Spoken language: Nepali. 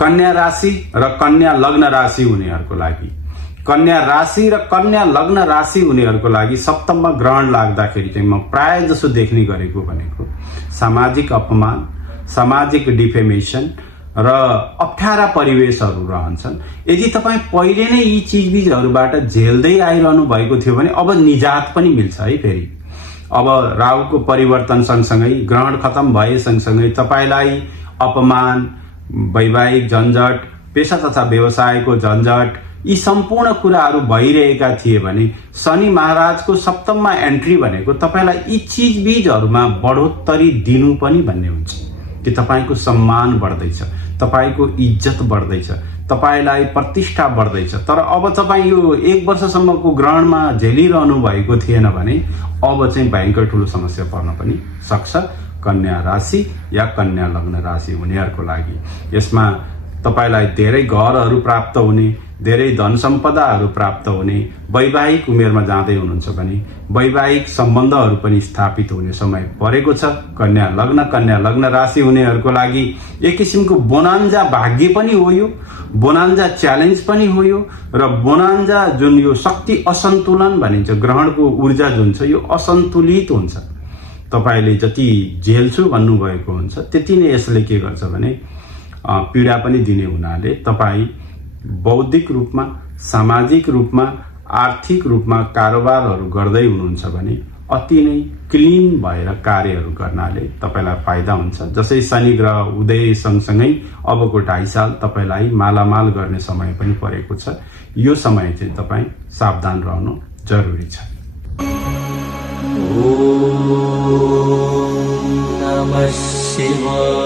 कन्या राशि र कन्या लग्न राशि हुनेहरूको लागि, कन्या राशि र कन्या लग्न राशि हुनेहरूको लागि सप्तममा ग्रहण लाग्दाखेरि चाहिँ म प्राय जसो देख्ने गरेको भनेको सामाजिक अपमान, सामाजिक डिफेमेसन र अप्ठ्यारा परिवेशहरू रहन्छन्। यदि तपाईं पहिले नै यी चीजबिजहरूबाट झेल्दै आइरहनु भएको थियो भने अब निजात पनि मिल्छ है। फेरि अब राहुको परिवर्तन सँगसँगै ग्रहण खत्म भए सँगसँगै तपाईलाई अपमान, वैवाहिक झन्झट, पेशा तथा व्यवसायको झन्झट, यी सम्पूर्ण कुराहरू भइरहेका थिए भने शनि महाराजको सप्तममा एन्ट्री भनेको तपाईलाई यी चीजबिजहरूमा बढोत्तरी दिनु पनि भन्ने हुन्छ कि तपाईको सम्मान बढ्दैछ, तपाईको इज्जत बढ्दैछ, तपाईलाई प्रतिष्ठा बढ्दैछ। तर अब तपाईं यो 1 वर्षसम्मको ग्रहणमा झेलिरहनु भएको थिएन भने अब चाहिँ भयंकर ठूलो समस्या पर्न पनि सक्छ कन्या राशि या कन्या लग्न राशि हुनेहरूको लागि। यसमा तपाईलाई धेरै घरहरू प्राप्त हुने, धेरै धन सम्पदाहरू प्राप्त हुने, वैवाहिक उमेरमा जाँदै हुनुहुन्छ भने वैवाहिक सम्बन्धहरू पनि स्थापित हुने समय परेको छ। कन्या लग्न राशि हुनेहरूको लागि एक किसिमको बोनान्जा भाग्य पनि हो, यो बोनान्जा च्यालेन्ज पनि हो यो, र बोनान्जा जुन यो शक्ति असन्तुलन भनिन्छ, ग्रहणको ऊर्जा जुन छ यो असन्तुलित हुन्छ। तपाईले जति झेल्छु भन्नुभएको हुन्छ त्यति नै यसले के गर्छ भने पीडा पनि दिने हुनाले तपाई बौद्धिक रूपमा, सामाजिक रूपमा, आर्थिक रूपमा कारोबारहरू गर्दै हुनुहुन्छ भने अति नै क्लीन भएर कार्यहरू गर्नाले तपाईलाई फाइदा हुन्छ। जसै शनि ग्रह उदय सँगसँगै अबको 2.5 साल तपाईलाई मालामाल गर्ने समय पनि परेको छ। यो समय चाहिँ तपाई सावधान रहनु जरुरी छ। ओम नमः शिवाय।